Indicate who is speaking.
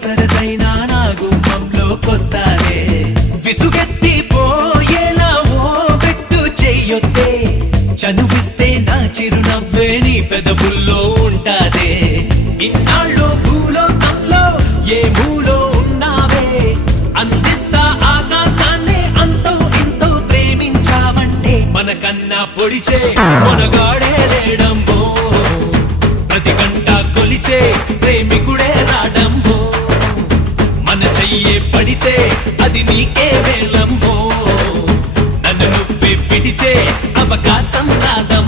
Speaker 1: సరసైనా నా గుమ్మంలోకొస్తారే విసుగెత్తి పోయేలా ఓ పెట్టు చెయ్యొద్దే. చనువిస్తే నా చిరునవ్వే నీ పెదవుల్లో ఉంటాదే. ఇన్నాళ్ళు భూలోకంలో ఏ మూలో ఉన్నావే? అందిస్తా ఆకాశాన్ని అంతో ఇంతో ప్రేమించావంటే మనకన్నా పొడిచే మనగాడే లేడంబో ప్రతి గంట కొలిచే ప్రేమికు మన పడితే అది నీకే వేలమ్మో. నన్ను నువ్వే పిడిచే అవకాశం రాదు